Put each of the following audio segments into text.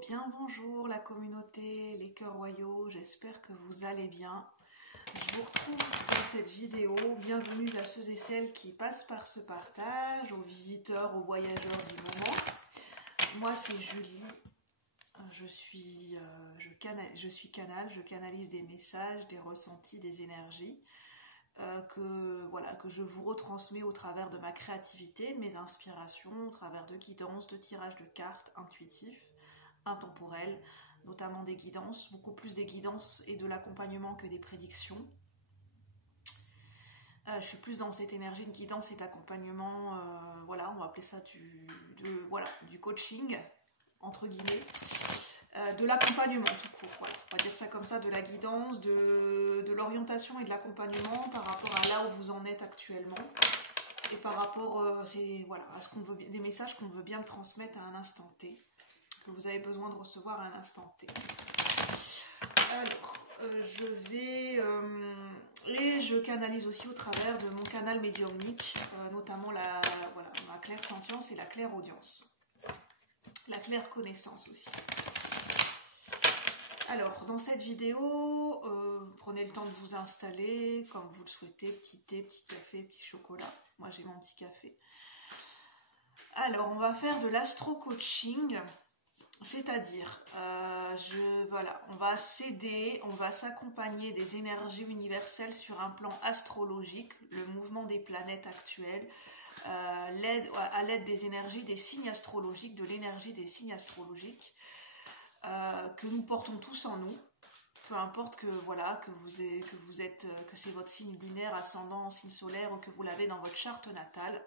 bien bonjour la communauté, les cœurs royaux, j'espère que vous allez bien. Je vous retrouve dans cette vidéo, bienvenue à ceux et celles qui passent par ce partage, aux visiteurs, aux voyageurs du moment. Moi c'est Julie, je suis canal, je canalise des messages, des ressentis, des énergies. Que je vous retransmets au travers de ma créativité, de mes inspirations, au travers de guidances, de tirages de cartes intuitifs, intemporels, notamment des guidances, beaucoup plus des guidances et de l'accompagnement que des prédictions. Je suis plus dans cette énergie de guidance et d'accompagnement, on va appeler ça du coaching, entre guillemets. De l'accompagnement tout court, voilà. On va dire ça comme ça, de la guidance, de l'orientation et de l'accompagnement par rapport à là où vous en êtes actuellement et par rapport à ce qu'on veut, les messages qu'on veut bien me transmettre à un instant T, que vous avez besoin de recevoir à un instant T. Alors, je canalise aussi au travers de mon canal médiumnique, notamment ma clairsentience et la clairaudience, la clairconnaissance aussi. Alors, dans cette vidéo, prenez le temps de vous installer comme vous le souhaitez, petit thé, petit café, petit chocolat. Moi, j'ai mon petit café. Alors, on va faire de l'astro-coaching, c'est-à-dire, on va s'aider, on va s'accompagner des énergies universelles sur un plan astrologique, le mouvement des planètes actuelles, à l'aide des énergies des signes astrologiques, de l'énergie des signes astrologiques, que nous portons tous en nous, peu importe que c'est votre signe lunaire, ascendant, signe solaire, ou que vous l'avez dans votre charte natale.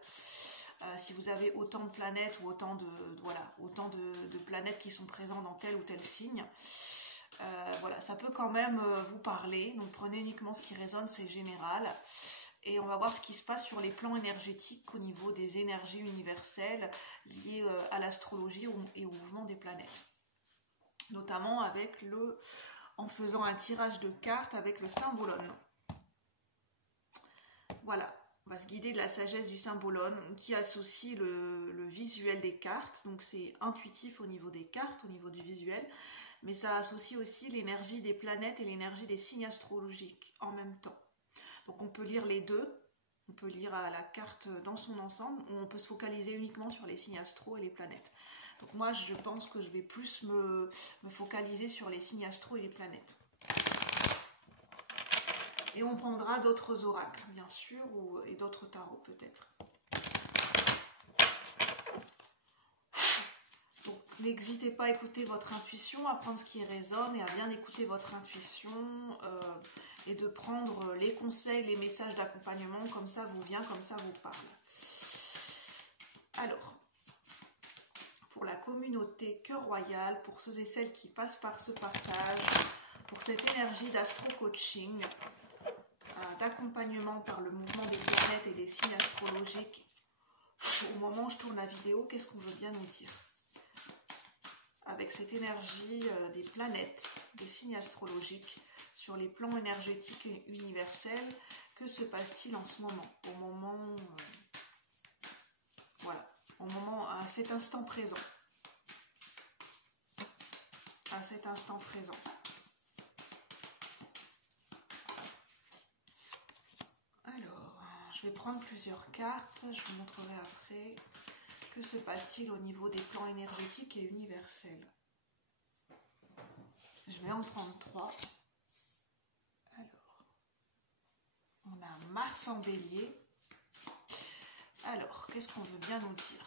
Si vous avez autant de planètes ou autant de planètes qui sont présentes dans tel ou tel signe, ça peut quand même vous parler. Donc prenez uniquement ce qui résonne, c'est général. Et on va voir ce qui se passe sur les plans énergétiques au niveau des énergies universelles liées à l'astrologie et au mouvement des planètes. Notamment en faisant un tirage de cartes avec le symbolone. Voilà, on va se guider de la sagesse du symbolone qui associe le visuel des cartes. Donc c'est intuitif au niveau des cartes, au niveau du visuel, mais ça associe aussi l'énergie des planètes et l'énergie des signes astrologiques en même temps. Donc on peut lire les deux, on peut lire la carte dans son ensemble, ou on peut se focaliser uniquement sur les signes astro et les planètes. Donc moi, je pense que je vais plus me focaliser sur les signes astro et les planètes. Et on prendra d'autres oracles, bien sûr, et d'autres tarots peut-être. Donc n'hésitez pas à écouter votre intuition, à prendre ce qui résonne et à bien écouter votre intuition et de prendre les conseils, les messages d'accompagnement, comme ça vous vient, comme ça vous parle. Alors, pour la communauté Cœur Royal, pour ceux et celles qui passent par ce partage, pour cette énergie d'astro-coaching, d'accompagnement par le mouvement des planètes et des signes astrologiques. Au moment où je tourne la vidéo, qu'est-ce qu'on veut bien nous dire? Avec cette énergie des planètes, des signes astrologiques, sur les plans énergétiques et universels, que se passe-t-il en ce moment? À cet instant présent. À cet instant présent. Alors, je vais prendre plusieurs cartes, je vous montrerai après. Que se passe-t-il au niveau des plans énergétiques et universels? Je vais en prendre 3. Alors, on a Mars en Bélier. Alors, qu'est-ce qu'on veut bien nous dire?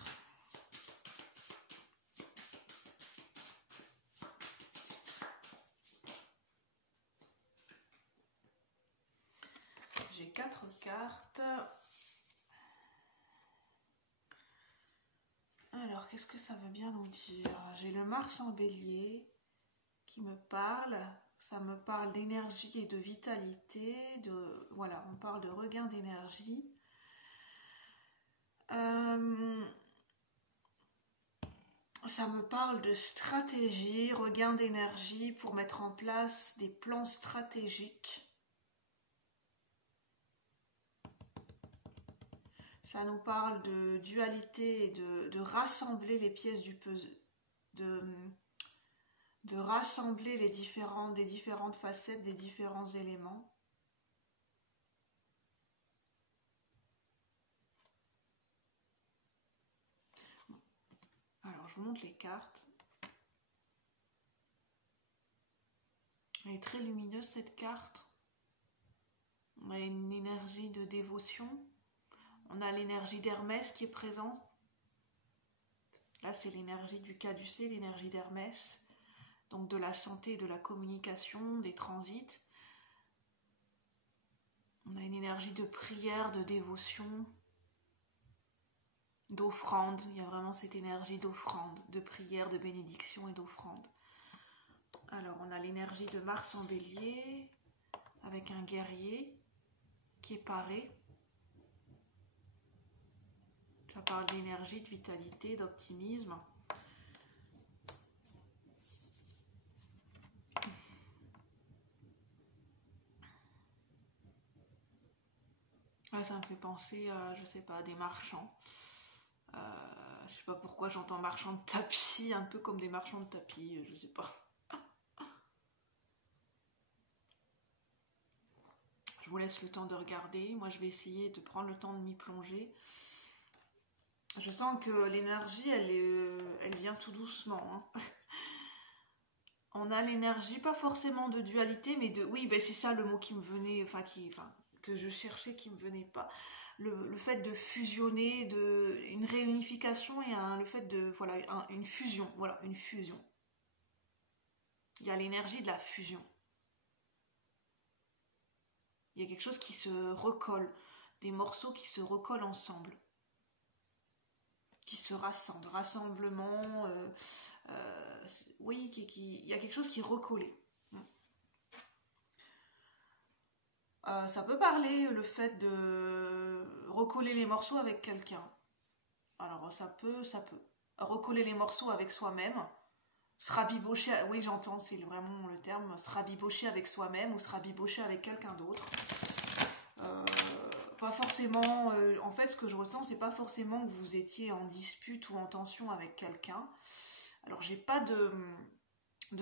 J'ai 4 cartes. Alors, qu'est-ce que ça veut bien nous dire? J'ai le Mars en Bélier qui me parle. Ça me parle d'énergie et de vitalité. On parle de regain d'énergie. Ça me parle de stratégie, regain d'énergie pour mettre en place des plans stratégiques. Ça nous parle de dualité et de rassembler les pièces du puzzle, de rassembler des différentes facettes, des différents éléments. Alors, je vous montre les cartes. Elle est très lumineuse, cette carte. On a une énergie de dévotion. On a l'énergie d'Hermès qui est présente. Là, c'est l'énergie du caducée, l'énergie d'Hermès. Donc de la santé, de la communication, des transits. On a une énergie de prière, de dévotion, d'offrande. Il y a vraiment cette énergie d'offrande, de prière, de bénédiction et d'offrande. Alors, on a l'énergie de Mars en Bélier, avec un guerrier qui est paré. Ça parle d'énergie, de vitalité, d'optimisme. Là, ça me fait penser à, je sais pas, des marchands. Je sais pas pourquoi j'entends marchands de tapis, un peu comme des marchands de tapis, je sais pas. Je vous laisse le temps de regarder. Moi, je vais essayer de prendre le temps de m'y plonger. Je sens que l'énergie, elle vient tout doucement. Hein. On a l'énergie, pas forcément de dualité, mais de... Oui, ben c'est ça le mot qui me venait, que je cherchais, qui me venait pas. Le fait de fusionner, une réunification et le fait de... Voilà, une fusion. Voilà, une fusion. Il y a l'énergie de la fusion. Il y a quelque chose qui se recolle. Des morceaux qui se recollent ensemble. Qui se rassemblent. Rassemblement... oui, il y a quelque chose qui est recollé. Ça peut parler le fait de recoller les morceaux avec quelqu'un. Alors ça peut. Recoller les morceaux avec soi-même. Se rabibocher, oui j'entends, c'est vraiment le terme, se rabibocher avec soi-même ou se rabibocher avec quelqu'un d'autre. Pas forcément, en fait ce que je ressens, c'est pas forcément que vous étiez en dispute ou en tension avec quelqu'un. Alors j'ai pas de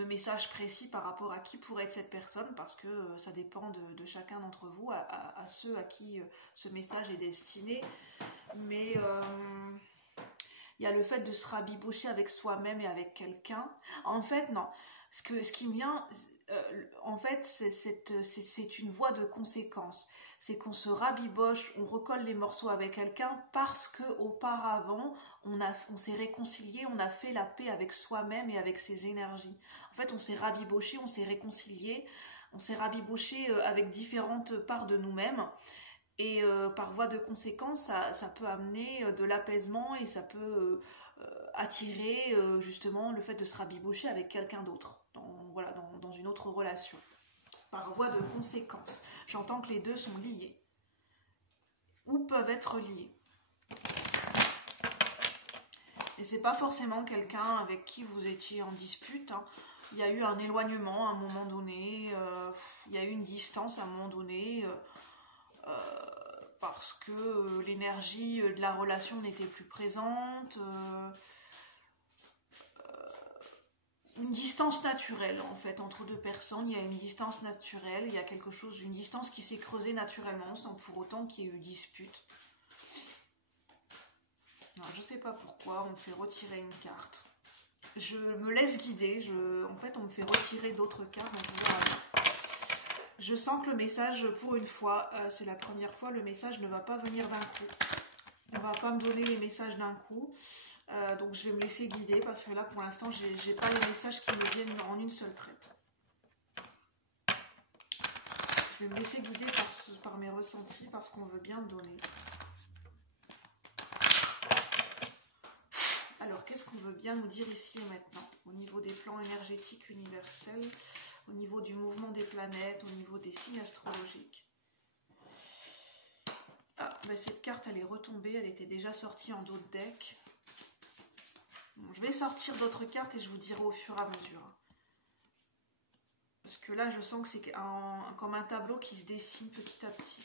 message précis par rapport à qui pourrait être cette personne, parce que ça dépend de chacun d'entre vous, à ceux à qui ce message est destiné. Mais il y a le fait de se rabibocher avec soi-même et avec quelqu'un. En fait, non. Ce qui me vient, en fait, c'est une voie de conséquence. C'est qu'on se rabiboche, on recolle les morceaux avec quelqu'un parce qu'auparavant, on s'est réconcilié, on a fait la paix avec soi-même et avec ses énergies. En fait, on s'est rabiboché, on s'est réconcilié, on s'est rabiboché avec différentes parts de nous-mêmes. Et par voie de conséquence, ça peut amener de l'apaisement et ça peut attirer justement le fait de se rabibocher avec quelqu'un d'autre, dans une autre relation. Par voie de conséquence. J'entends que les deux sont liés. Ou peuvent être liés. Et c'est pas forcément quelqu'un avec qui vous étiez en dispute. Hein. Il y a eu un éloignement à un moment donné. Il y a eu une distance à un moment donné. Parce que l'énergie de la relation n'était plus présente. Une distance naturelle en fait entre deux personnes, il y a une distance naturelle, il y a quelque chose, une distance qui s'est creusée naturellement sans pour autant qu'il y ait eu dispute. Non, je sais pas pourquoi, on me fait retirer une carte. Je me laisse guider, en fait on me fait retirer d'autres cartes. Donc je sens que le message, pour une fois, c'est la première fois, le message ne va pas venir d'un coup. On va pas me donner les messages d'un coup. Donc je vais me laisser guider parce que là pour l'instant j'ai pas les messages qui me viennent en une seule traite. Je vais me laisser guider par mes ressentis, parce qu'on veut bien me donner. Alors qu'est-ce qu'on veut bien nous dire ici et maintenant, au niveau des plans énergétiques universels, au niveau du mouvement des planètes, au niveau des signes astrologiques. Ah, ben cette carte elle est retombée, elle était déjà sortie en d'autres decks. Bon, je vais sortir d'autres cartes et je vous dirai au fur et à mesure. Parce que là, je sens que c'est comme un tableau qui se dessine petit à petit.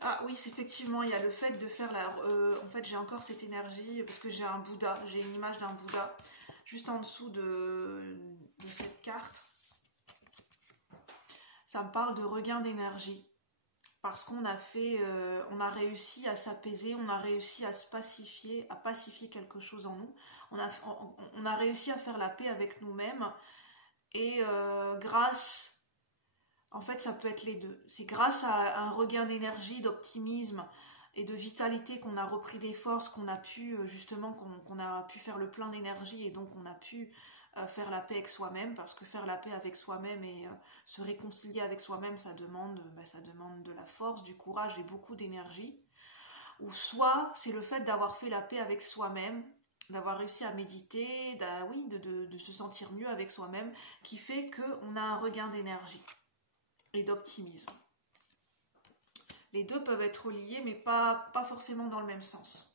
Ah oui, effectivement, il y a le fait de faire la... en fait, j'ai encore cette énergie, parce que j'ai un Bouddha, j'ai une image d'un Bouddha. juste en dessous de cette carte, ça me parle de regain d'énergie. Parce qu'on a fait, on a réussi à s'apaiser, on a réussi à se pacifier, à pacifier quelque chose en nous. On a réussi à faire la paix avec nous-mêmes. Et grâce, en fait ça peut être les deux. C'est grâce à un regain d'énergie, d'optimisme et de vitalité qu'on a repris des forces, qu'on a pu justement, qu'on a pu faire le plein d'énergie et donc on a pu faire la paix avec soi-même, parce que faire la paix avec soi-même et se réconcilier avec soi-même, ça demande de la force, du courage et beaucoup d'énergie. Ou soit c'est le fait d'avoir fait la paix avec soi-même, d'avoir réussi à méditer, de se sentir mieux avec soi-même, qui fait qu'on a un regain d'énergie et d'optimisme. Les deux peuvent être liés, mais pas forcément dans le même sens.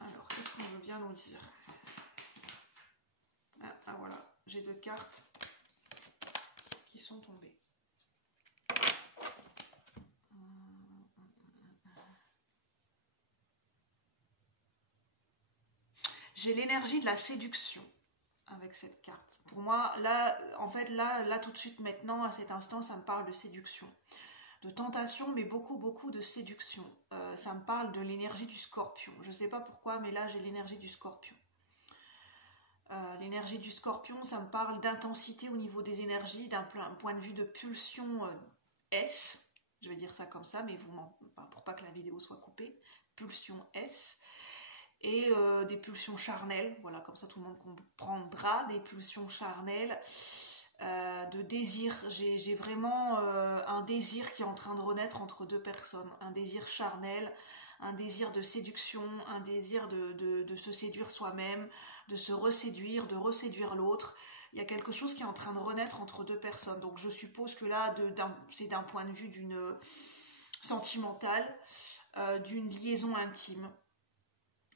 Alors, qu'est-ce qu'on veut bien nous dire? Ah voilà, j'ai deux cartes qui sont tombées. J'ai l'énergie de la séduction avec cette carte. Pour moi, là, en fait, là, tout de suite, maintenant, à cet instant, ça me parle de séduction. De tentation, mais beaucoup de séduction. Ça me parle de l'énergie du scorpion. Je ne sais pas pourquoi, mais là, j'ai l'énergie du scorpion. L'énergie du scorpion, ça me parle d'intensité au niveau des énergies, d'un point de vue de pulsion S. Je vais dire ça comme ça, mais pour pas que la vidéo soit coupée. Pulsion S. Et des pulsions charnelles, voilà, comme ça tout le monde comprendra, des pulsions charnelles, de désir. J'ai vraiment un désir qui est en train de renaître entre deux personnes, un désir charnel, un désir de séduction, un désir de se séduire soi-même, de se reséduire, de reséduire l'autre. Il y a quelque chose qui est en train de renaître entre deux personnes, donc je suppose que là, c'est d'un point de vue d'une sentimentale, d'une liaison intime.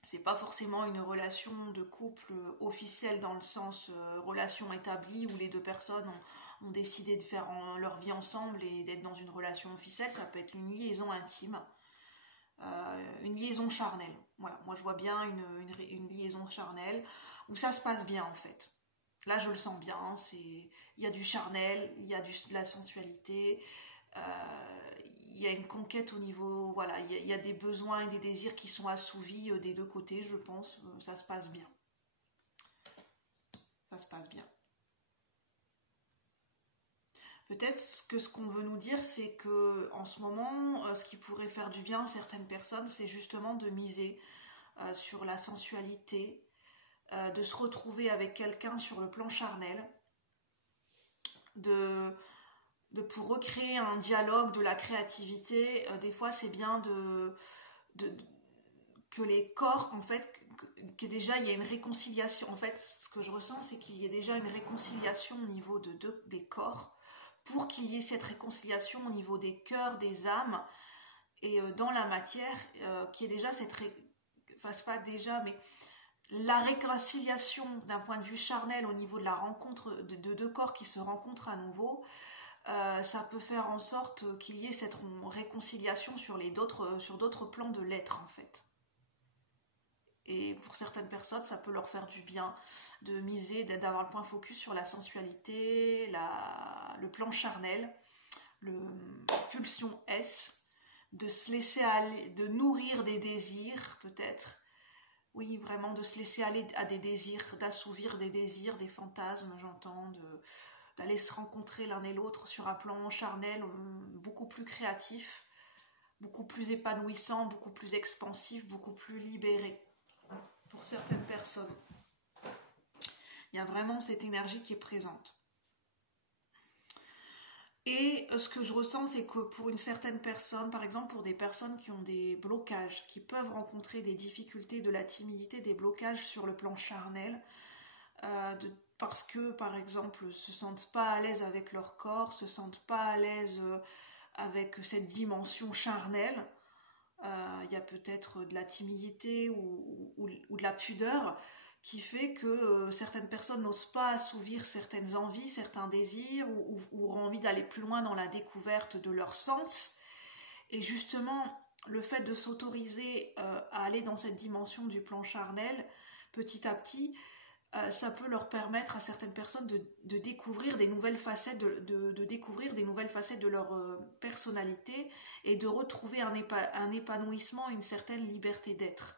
C'est pas forcément une relation de couple officielle dans le sens relation établie où les deux personnes ont décidé de faire leur vie ensemble et d'être dans une relation officielle. Ça peut être une liaison intime, une liaison charnelle. Voilà, moi je vois bien une liaison charnelle où ça se passe bien en fait. Là je le sens bien, il y a du charnel, il y a de la sensualité, il y a une conquête au niveau, voilà, il y a des besoins et des désirs qui sont assouvis des deux côtés, je pense, ça se passe bien. Ça se passe bien. Peut-être que ce qu'on veut nous dire, c'est que en ce moment, ce qui pourrait faire du bien à certaines personnes, c'est justement de miser sur la sensualité, de se retrouver avec quelqu'un sur le plan charnel, pour recréer un dialogue, de la créativité. Des fois c'est bien que les corps, en fait, que déjà il y a une réconciliation. En fait, ce que je ressens, c'est qu'il y ait déjà une réconciliation au niveau des corps, pour qu'il y ait cette réconciliation au niveau des cœurs, des âmes, et dans la matière, qui est déjà pas déjà, mais la réconciliation d'un point de vue charnel au niveau de la rencontre de deux corps qui se rencontrent à nouveau. Ça peut faire en sorte qu'il y ait cette réconciliation sur d'autres plans de l'être en fait. Et pour certaines personnes, ça peut leur faire du bien de miser, d'avoir le point focus sur la sensualité, le plan charnel, le pulsion S, de se laisser aller, de nourrir des désirs peut-être. Oui, vraiment de se laisser aller à des désirs, d'assouvir des désirs, des fantasmes, j'entends, d'aller se rencontrer l'un et l'autre sur un plan charnel, beaucoup plus créatif, beaucoup plus épanouissant, beaucoup plus expansif, beaucoup plus libéré pour certaines personnes. Il y a vraiment cette énergie qui est présente. Et ce que je ressens, c'est que pour une certaine personne, par exemple pour des personnes qui ont des blocages, qui peuvent rencontrer des difficultés, de la timidité, des blocages sur le plan charnel, parce que par exemple se sentent pas à l'aise avec leur corps, se sentent pas à l'aise avec cette dimension charnelle, il y a peut-être de la timidité ou de la pudeur qui fait que certaines personnes n'osent pas assouvir certaines envies, certains désirs, ou ont envie d'aller plus loin dans la découverte de leur sens. Et justement, le fait de s'autoriser à aller dans cette dimension du plan charnel, petit à petit, ça peut leur permettre à certaines personnes de découvrir des nouvelles facettes, de découvrir des nouvelles facettes de leur personnalité et de retrouver un épanouissement, une certaine liberté d'être.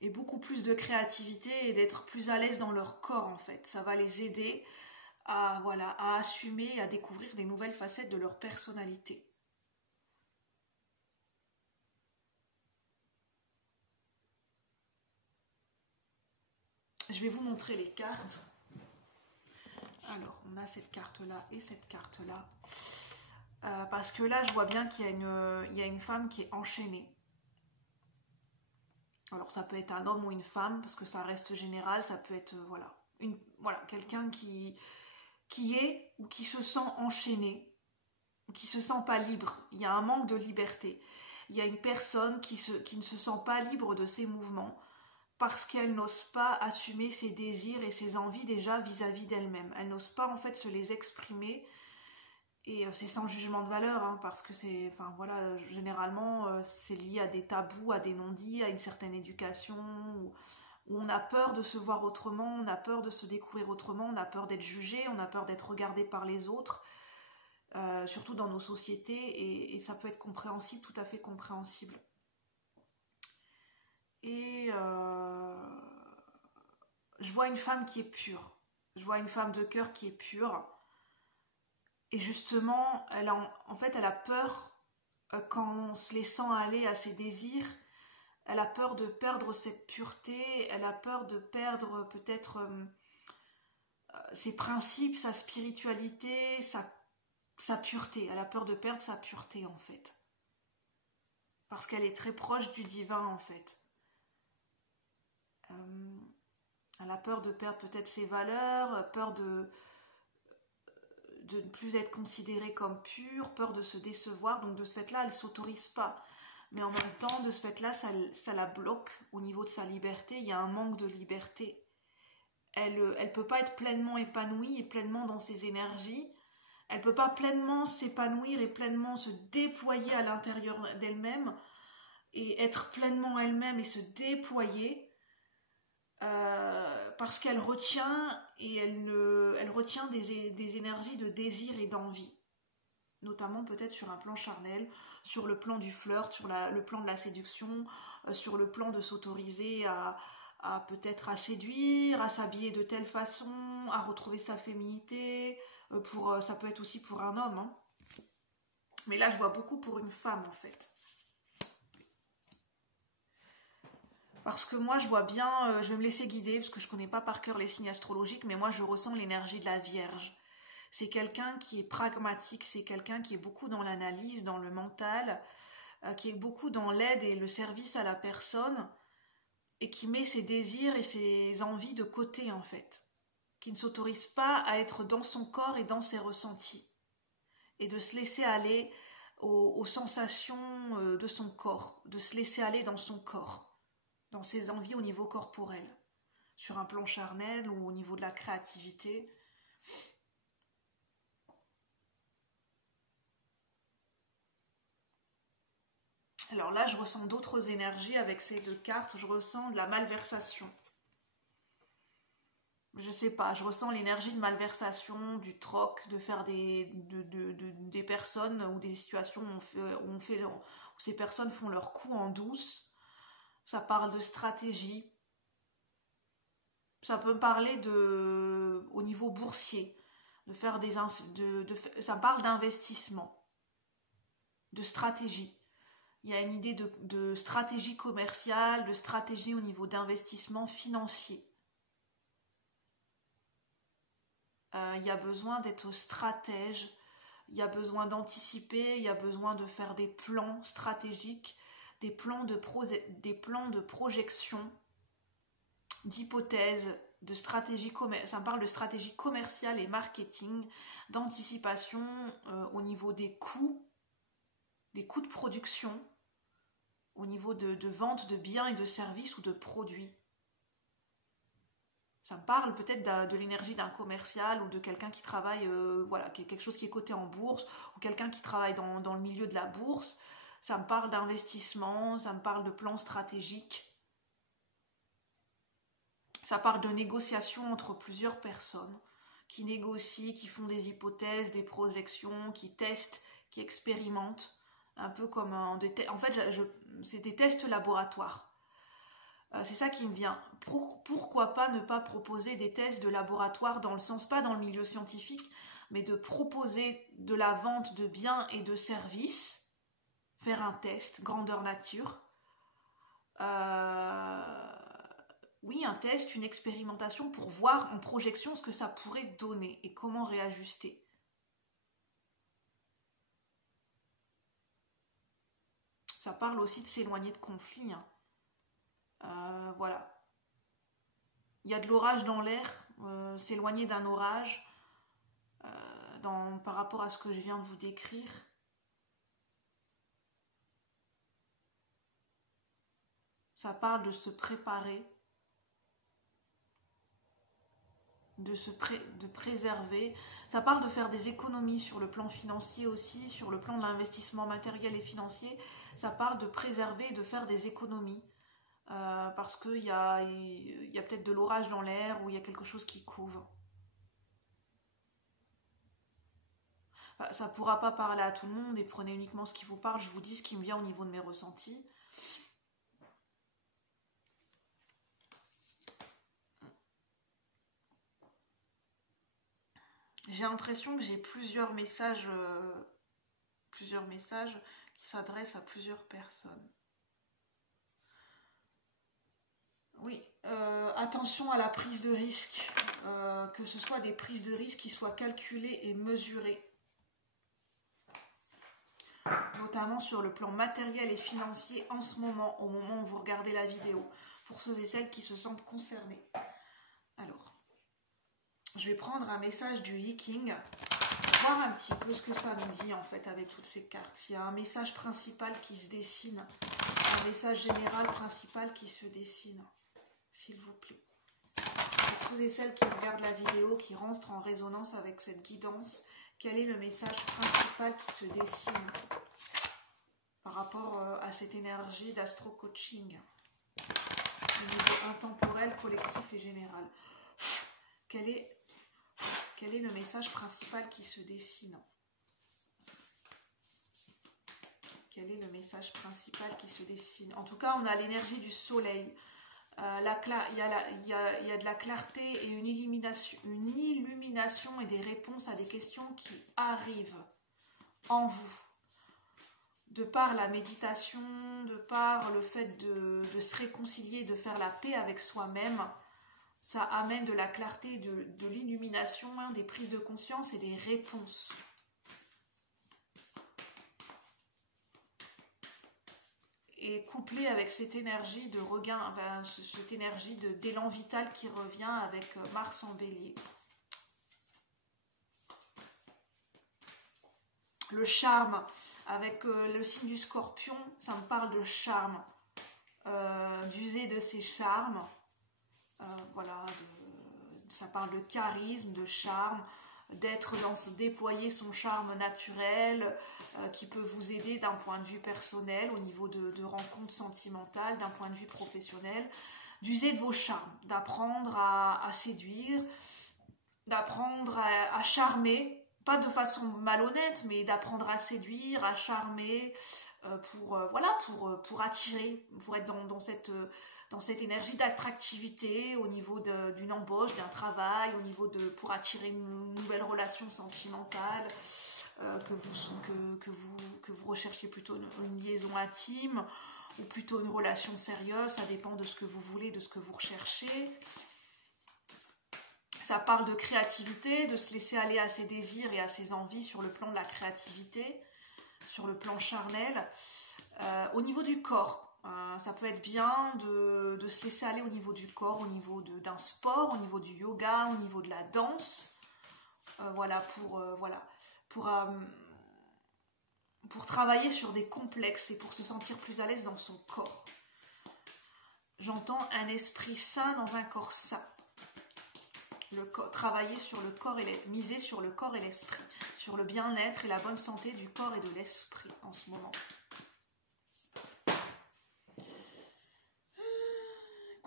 Et beaucoup plus de créativité et d'être plus à l'aise dans leur corps en fait. Ça va les aider à assumer, à découvrir des nouvelles facettes de leur personnalité. Je vais vous montrer les cartes. Alors, on a cette carte-là et cette carte-là. Parce que là, je vois bien qu'il y a une femme qui est enchaînée. Alors, ça peut être un homme ou une femme, parce que ça reste général. Ça peut être, quelqu'un qui est ou qui se sent enchaîné, qui se sent pas libre. Il y a un manque de liberté. Il y a une personne qui ne se sent pas libre de ses mouvements, parce qu'elle n'ose pas assumer ses désirs et ses envies déjà vis-à-vis d'elle-même. Elle n'ose pas en fait se les exprimer, et c'est sans jugement de valeur, hein, parce que généralement c'est lié à des tabous, à des non-dits, à une certaine éducation, où on a peur de se voir autrement, on a peur de se découvrir autrement, on a peur d'être jugé, on a peur d'être regardé par les autres, surtout dans nos sociétés, et ça peut être compréhensible, tout à fait compréhensible. Et je vois une femme qui est pure. Je vois une femme de cœur qui est pure. Et justement, elle a peur, qu'en se laissant aller à ses désirs, elle a peur de perdre cette pureté, elle a peur de perdre peut-être ses principes, sa spiritualité, sa pureté. Elle a peur de perdre sa pureté en fait. Parce qu'elle est très proche du divin en fait. Elle a peur de perdre peut-être ses valeurs, peur de ne plus être considérée comme pure, peur de se décevoir. Donc de ce fait-là, elle ne s'autorise pas. Mais en même temps, de ce fait-là, ça la bloque au niveau de sa liberté. Il y a un manque de liberté. Elle ne peut pas être pleinement épanouie et pleinement dans ses énergies. Elle ne peut pas pleinement s'épanouir et pleinement se déployer à l'intérieur d'elle-même et être pleinement elle-même et se déployer. Parce qu'elle retient elle retient des énergies de désir et d'envie, notamment peut-être sur un plan charnel, sur le plan du flirt, sur le plan de la séduction, sur le plan de s'autoriser à peut-être à séduire, à s'habiller de telle façon, à retrouver sa féminité, ça peut être aussi pour un homme, hein. Mais là je vois beaucoup pour une femme en fait. Parce que moi, je vois bien, je vais me laisser guider, parce que je ne connais pas par cœur les signes astrologiques, mais moi, je ressens l'énergie de la Vierge. C'est quelqu'un qui est pragmatique, c'est quelqu'un qui est beaucoup dans l'analyse, dans le mental, qui est beaucoup dans l'aide et le service à la personne, et qui met ses désirs et ses envies de côté, en fait. Qui ne s'autorise pas à être dans son corps et dans ses ressentis. Et de se laisser aller aux sensations de son corps, de se laisser aller dans son corps, dans ses envies au niveau corporel, sur un plan charnel ou au niveau de la créativité. Alors là, je ressens d'autres énergies avec ces deux cartes. Je ressens de la malversation. Je sais pas, je ressens l'énergie de malversation, du troc, de faire des personnes ou des situations où ces personnes font leur coup en douce. Ça parle de stratégie. Ça peut me parler au niveau boursier, de faire ça parle d'investissement, de stratégie. Il y a une idée de stratégie commerciale, de stratégie au niveau d'investissement financier. Il y a besoin d'être stratège, il y a besoin d'anticiper, il y a besoin de faire des plans stratégiques, des plans de projection, d'hypothèses, de stratégie ça me parle de stratégie commerciale et marketing, d'anticipation au niveau des coûts de production, au niveau de vente de biens et de services ou de produits. Ça me parle peut-être de l'énergie d'un commercial ou de quelqu'un qui travaille, quelque chose qui est coté en bourse, ou quelqu'un qui travaille dans le milieu de la bourse, Ça me parle d'investissement, ça me parle de plans stratégiques. Ça parle de négociations entre plusieurs personnes qui négocient, qui font des hypothèses, des projections, qui testent, qui expérimentent. Un peu comme en fait, c'est des tests laboratoires. C'est ça qui me vient. Pourquoi pas ne pas proposer des tests de laboratoire dans le sens, pas dans le milieu scientifique, mais de proposer de la vente de biens et de services, faire un test, grandeur nature. Oui, un test, une expérimentation pour voir en projection ce que ça pourrait donner et comment réajuster. Ça parle aussi de s'éloigner de conflits. Voilà. Il y a de l'orage dans l'air, s'éloigner d'un orage par rapport à ce que je viens de vous décrire. Ça parle de se préparer, de préserver. Ça parle de faire des économies sur le plan financier aussi, sur le plan de l'investissement matériel et financier. Ça parle de préserver et de faire des économies. Parce qu'il y a peut-être de l'orage dans l'air ou il y a quelque chose qui couve. Ça ne pourra pas parler à tout le monde et prenez uniquement ce qui vous parle. Je vous dis ce qui me vient au niveau de mes ressentis. J'ai l'impression que j'ai plusieurs messages qui s'adressent à plusieurs personnes. Oui, attention à la prise de risque, que ce soit des prises de risque qui soient calculées et mesurées, notamment sur le plan matériel et financier en ce moment, au moment où vous regardez la vidéo, pour ceux et celles qui se sentent concernés. Alors, je vais prendre un message du Yiking, voir un petit peu ce que ça nous dit en fait avec toutes ces cartes. Il y a un message principal qui se dessine, un message général principal qui se dessine. S'il vous plaît. Pour ceux et celles qui regardent la vidéo, qui rentrent en résonance avec cette guidance, quel est le message principal qui se dessine par rapport à cette énergie d'astro-coaching au niveau intemporel, collectif et général? Quel est le message principal qui se dessine? Quel est le message principal qui se dessine? En tout cas, on a l'énergie du soleil. Il y a de la clarté et une illumination et des réponses à des questions qui arrivent en vous. De par la méditation, de par le fait de se réconcilier, de faire la paix avec soi-même, ça amène de la clarté, de l'illumination, des prises de conscience et des réponses. Et couplé avec cette énergie de regain, cette énergie d'élan vital qui revient avec Mars en Bélier. Le charme, avec le signe du Scorpion, ça me parle de charme, d'user de ses charmes. Voilà, ça parle de charisme, de charme, déployer son charme naturel qui peut vous aider d'un point de vue personnel, au niveau de rencontres sentimentales, d'un point de vue professionnel, d'user de vos charmes, d'apprendre à séduire, d'apprendre à charmer, pas de façon malhonnête, mais d'apprendre à séduire, à charmer, pour attirer, pour être dans cette énergie d'attractivité au niveau d'une embauche, d'un travail, pour attirer une nouvelle relation sentimentale, que vous recherchiez plutôt une liaison intime ou plutôt une relation sérieuse, ça dépend de ce que vous voulez, de ce que vous recherchez. Ça parle de créativité, de se laisser aller à ses désirs et à ses envies sur le plan de la créativité, sur le plan charnel. Au niveau du corps, ça peut être bien de se laisser aller au niveau du corps, au niveau d'un sport, au niveau du yoga, au niveau de la danse. Pour travailler sur des complexes et pour se sentir plus à l'aise dans son corps. J'entends un esprit sain dans un corps sain. Travailler sur le corps miser sur le corps et l'esprit, sur le bien-être et la bonne santé du corps et de l'esprit en ce moment.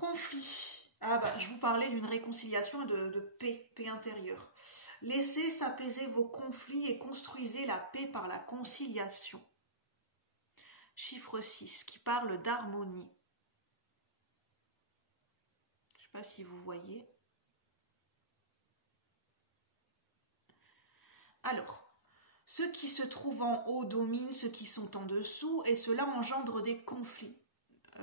conflit. Ah bah, je vous parlais d'une réconciliation et de paix, paix intérieure. Laissez s'apaiser vos conflits et construisez la paix par la conciliation. Chiffre 6, qui parle d'harmonie. Je ne sais pas si vous voyez. Alors, ceux qui se trouvent en haut dominent ceux qui sont en dessous et cela engendre des conflits.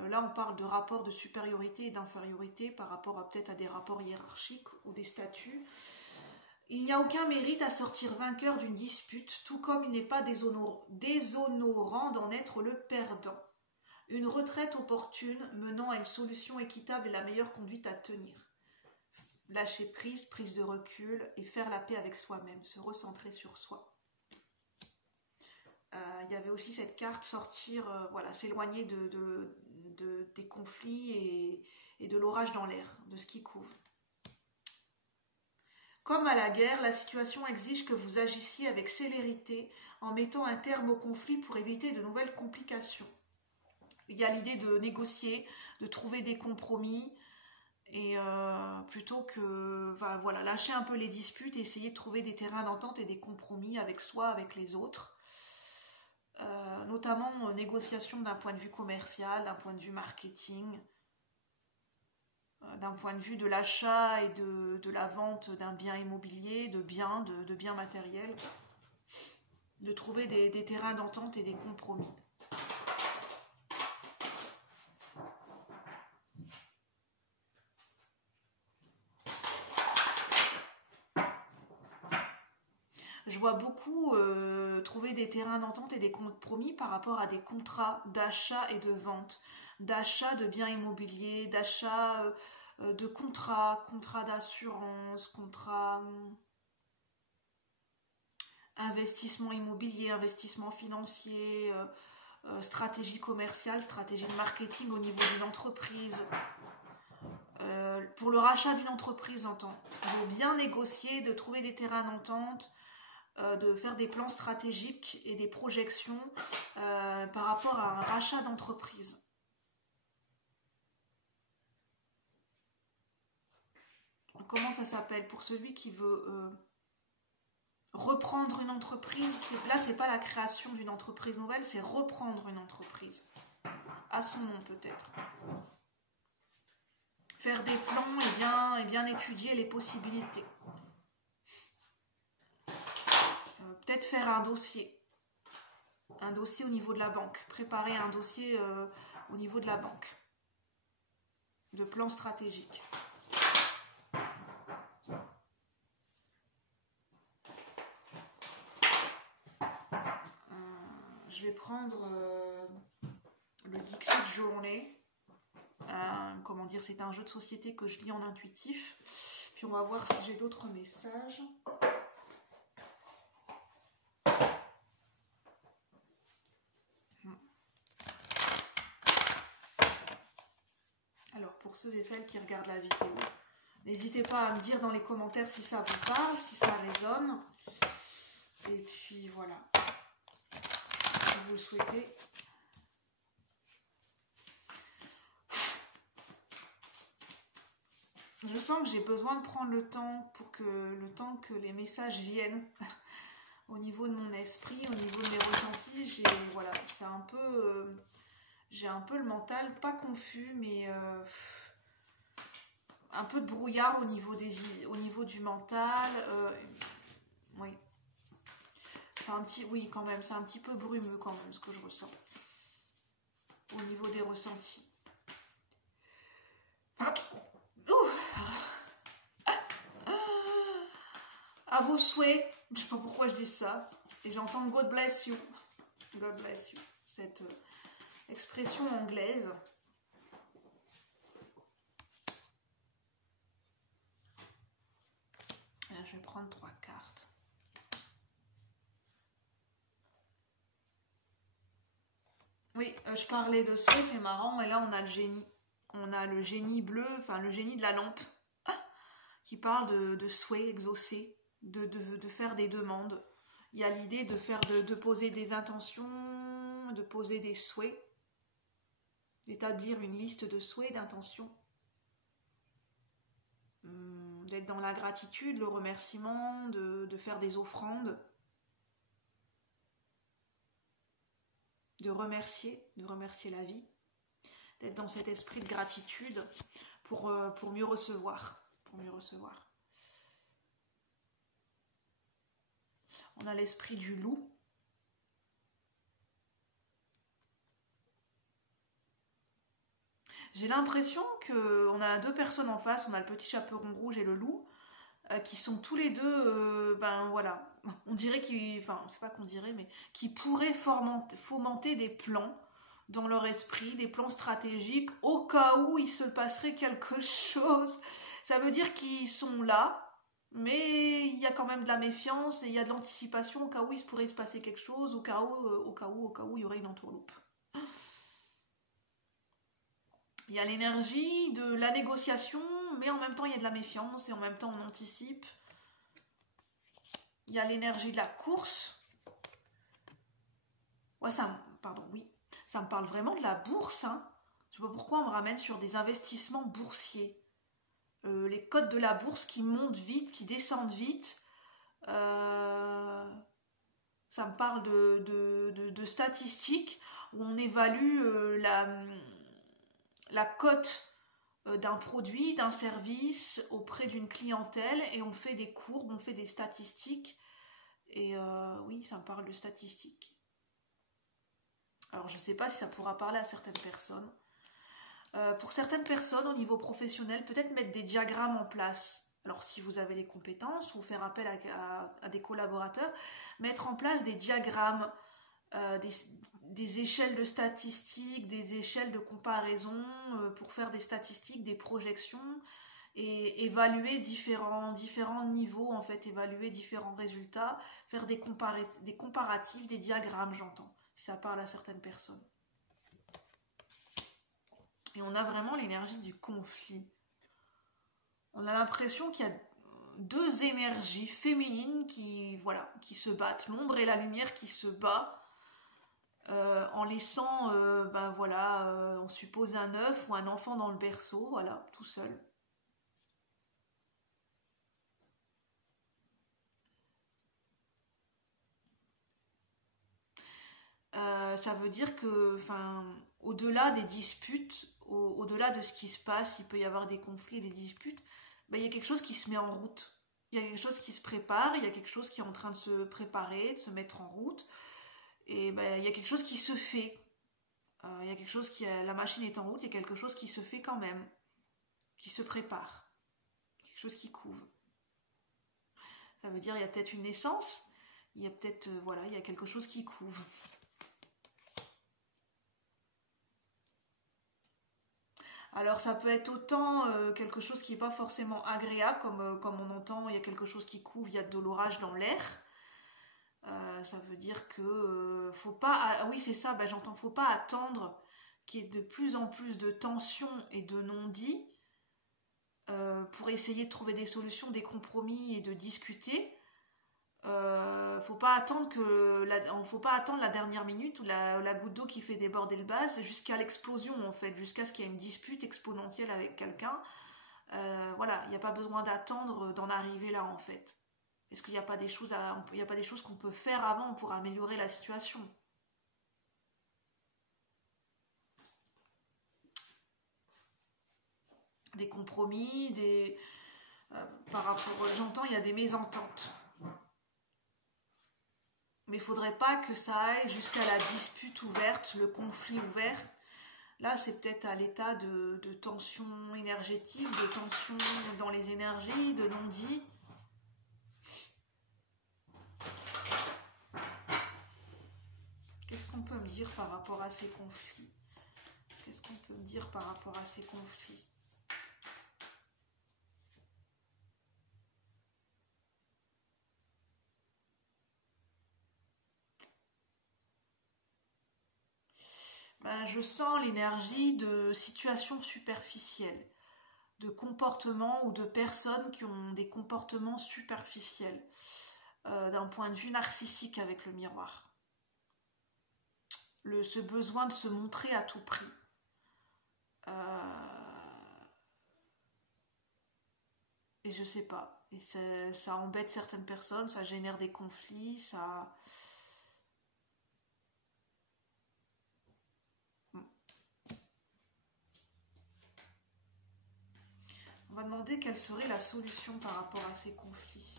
Là, on parle de rapports de supériorité et d'infériorité par rapport à peut-être à des rapports hiérarchiques ou des statuts. Il n'y a aucun mérite à sortir vainqueur d'une dispute, tout comme il n'est pas déshonorant d'en être le perdant. Une retraite opportune menant à une solution équitable est la meilleure conduite à tenir. Lâcher prise, prise de recul et faire la paix avec soi-même, se recentrer sur soi. Il y avait aussi cette carte sortir, voilà, s'éloigner des conflits et de l'orage dans l'air, de ce qui couvre. Comme à la guerre, la situation exige que vous agissiez avec célérité en mettant un terme au conflit pour éviter de nouvelles complications. Il y a l'idée de négocier, de trouver des compromis et plutôt que voilà, lâcher un peu les disputes et essayer de trouver des terrains d'entente et des compromis avec soi, avec les autres. Notamment négociation d'un point de vue commercial, d'un point de vue marketing, d'un point de vue de l'achat et de la vente d'un bien immobilier, de biens matériels, de trouver des terrains d'entente et des compromis. Je vois beaucoup trouver des terrains d'entente et des compromis par rapport à des contrats d'achat et de vente, d'achat de biens immobiliers, d'achat de contrats d'assurance, contrats investissement immobilier, investissement financier, stratégie commerciale, stratégie de marketing au niveau d'une entreprise. Pour le rachat d'une entreprise, de bien négocier, de trouver des terrains d'entente, de faire des plans stratégiques et des projections par rapport à un rachat d'entreprise. Comment ça s'appelle? Pour celui qui veut reprendre une entreprise, là c'est pas la création d'une entreprise nouvelle, c'est reprendre une entreprise. À son nom peut-être. Faire des plans et bien étudier les possibilités. Peut-être faire un dossier au niveau de la banque, préparer un dossier au niveau de la banque, de plan stratégique. Je vais prendre le Dixit Journée. Comment dire, c'est un jeu de société que je lis en intuitif. Puis on va voir si j'ai d'autres messages. Alors, pour ceux et celles qui regardent la vidéo, n'hésitez pas à me dire dans les commentaires si ça vous parle, si ça résonne. Et puis voilà, si vous le souhaitez. Je sens que j'ai besoin de prendre le temps que les messages viennent au niveau de mon esprit, au niveau de mes ressentis. Voilà, c'est un peu... j'ai un peu le mental, pas confus, mais un peu de brouillard au niveau du mental. Oui. Oui, quand même, c'est un petit peu brumeux quand même ce que je ressens au niveau des ressentis. À vos souhaits, je sais pas pourquoi je dis ça, et j'entends God bless you. God bless you, cette expression anglaise. Je vais prendre 3 cartes. Oui, je parlais de souhait, c'est marrant, et là on a le génie. On a le génie bleu, enfin le génie de la lampe, qui parle de souhait exaucé, de faire des demandes. Il y a l'idée de poser des intentions, de poser des souhaits, d'établir une liste de souhaits, d'intentions. d'être dans la gratitude, le remerciement, de faire des offrandes, de remercier la vie, d'être dans cet esprit de gratitude pour mieux recevoir, On a l'esprit du loup. J'ai l'impression qu'on a deux personnes en face, on a le petit chaperon rouge et le loup, qui sont tous les deux, ben voilà, on dirait qu'ils, enfin, c'est pas qu'on dirait, mais qui pourraient fomenter des plans dans leur esprit, des plans stratégiques, au cas où il se passerait quelque chose. Ça veut dire qu'ils sont là, mais il y a quand même de la méfiance et il y a de l'anticipation au cas où il pourrait se passer quelque chose, au cas où il y aurait une entourloupe. Il y a l'énergie de la négociation, mais en même temps il y a de la méfiance et en même temps on anticipe. Il y a l'énergie de la course. Ouais, ça me parle vraiment de la bourse. Hein. Je sais pas pourquoi on me ramène sur des investissements boursiers. Les codes de la bourse qui montent vite, qui descendent vite. Ça me parle de statistiques où on évalue la cote d'un produit, d'un service auprès d'une clientèle et on fait des courbes, on fait des statistiques. Et oui, ça me parle de statistiques. Alors je ne sais pas si ça pourra parler à certaines personnes. Pour certaines personnes au niveau professionnel, peut-être mettre des diagrammes en place. Alors si vous avez les compétences ou faire appel à des collaborateurs, mettre en place des diagrammes, des échelles de statistiques, des échelles de comparaison pour faire des statistiques, des projections et évaluer différents niveaux, en fait, évaluer différents résultats, faire des comparatifs, des diagrammes, j'entends, si ça parle à certaines personnes. Et on a vraiment l'énergie du conflit. On a l'impression qu'il y a deux énergies féminines qui se battent, l'ombre et la lumière qui se battent en laissant, on suppose un œuf ou un enfant dans le berceau, voilà, tout seul. Ça veut dire que, au-delà des disputes, au-delà de ce qui se passe, il peut y avoir des conflits, des disputes, il y a quelque chose qui se met en route. Il y a quelque chose qui se prépare, il y a quelque chose qui est en train de se préparer, de se mettre en route. Et il y a quelque chose qui se fait. Il y a quelque chose la machine est en route, il y a quelque chose qui se fait quand même, qui se prépare, quelque chose qui couve. Ça veut dire il y a peut-être une naissance, il y a peut-être il y a quelque chose qui couve. Alors ça peut être autant quelque chose qui n'est pas forcément agréable, comme on entend, il y a quelque chose qui couve, il y a de l'orage dans l'air. Ça veut dire que faut pas, oui c'est ça, j'entends, faut pas attendre qu'il y ait de plus en plus de tensions et de non-dits pour essayer de trouver des solutions, des compromis et de discuter. Faut pas attendre la dernière minute ou la goutte d'eau qui fait déborder le vase jusqu'à l'explosion en fait, jusqu'à ce qu'il y ait une dispute exponentielle avec quelqu'un. Il n'y a pas besoin d'attendre d'en arriver là en fait. Est-ce qu'il n'y a pas des choses qu'on peut faire avant pour améliorer la situation? Des compromis, par rapport, j'entends, il y a des mésententes. Mais il ne faudrait pas que ça aille jusqu'à la dispute ouverte, le conflit ouvert. Là, c'est peut-être à l'état de tension énergétique, de tension dans les énergies, de non-dit. Qu'est-ce qu'on peut me dire par rapport à ces conflits? Qu'est-ce qu'on peut me dire par rapport à ces conflits? Je sens l'énergie de situations superficielles, de comportements ou de personnes qui ont des comportements superficiels, d'un point de vue narcissique avec le miroir. Ce besoin de se montrer à tout prix. Et je sais pas. Et ça embête certaines personnes, ça génère des conflits, ça... On va demander quelle serait la solution par rapport à ces conflits.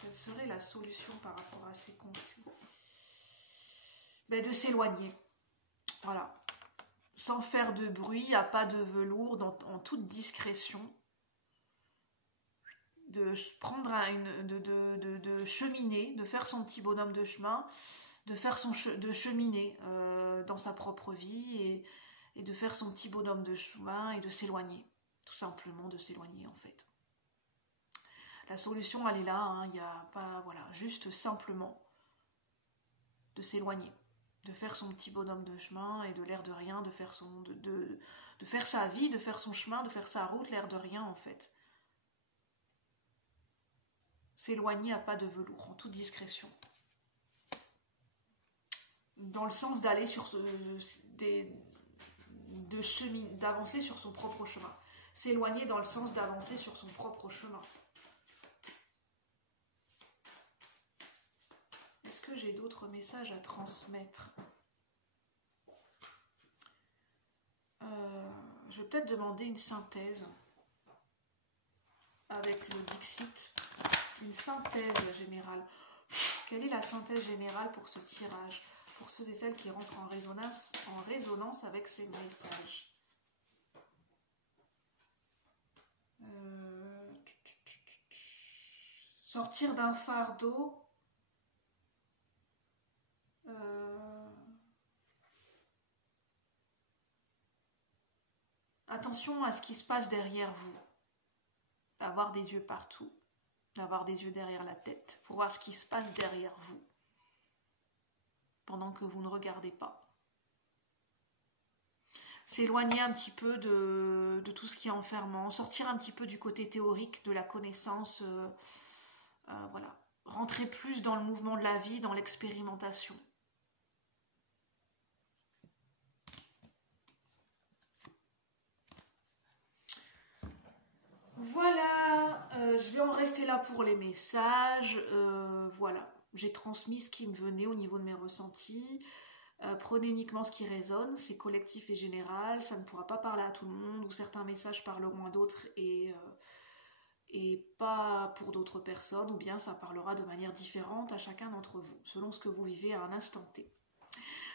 Quelle serait la solution par rapport à ces conflits? Ben, de s'éloigner. Voilà. Sans faire de bruit, à pas de velours, en toute discrétion. De prendre de cheminer, de faire son petit bonhomme de chemin, de cheminer dans sa propre vie et de faire son petit bonhomme de chemin et de s'éloigner. Tout simplement de s'éloigner en fait. La solution elle est là, hein, il n'y a pas, voilà, juste simplement de s'éloigner, de faire son petit bonhomme de chemin et de l'air de rien, de faire de faire sa vie, de faire son chemin, de faire sa route, l'air de rien en fait. S'éloigner à pas de velours, en toute discrétion. Dans le sens d'aller sur d'avancer sur son propre chemin. S'éloigner dans le sens d'avancer sur son propre chemin. Est-ce que j'ai d'autres messages à transmettre? Je vais peut-être demander une synthèse avec le Dixit. Une synthèse générale. Quelle est la synthèse générale pour ce tirage? Pour ceux et celles qui rentrent en résonance avec ces messages. Sortir d'un fardeau. Attention à ce qui se passe derrière vous. Avoir des yeux partout. D'avoir des yeux derrière la tête. Pour voir ce qui se passe derrière vous. Pendant que vous ne regardez pas. S'éloigner un petit peu de tout ce qui est enfermant. Sortir un petit peu du côté théorique de la connaissance. Voilà. Rentrer plus dans le mouvement de la vie, dans l'expérimentation. Voilà, je vais en rester là pour les messages. Voilà, j'ai transmis ce qui me venait au niveau de mes ressentis. Prenez uniquement ce qui résonne, c'est collectif et général, ça ne pourra pas parler à tout le monde, ou certains messages parleront à d'autres et pas pour d'autres personnes, ou bien ça parlera de manière différente à chacun d'entre vous, selon ce que vous vivez à un instant T.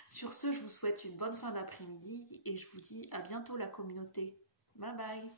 Sur ce, je vous souhaite une bonne fin d'après-midi et je vous dis à bientôt la communauté. Bye bye.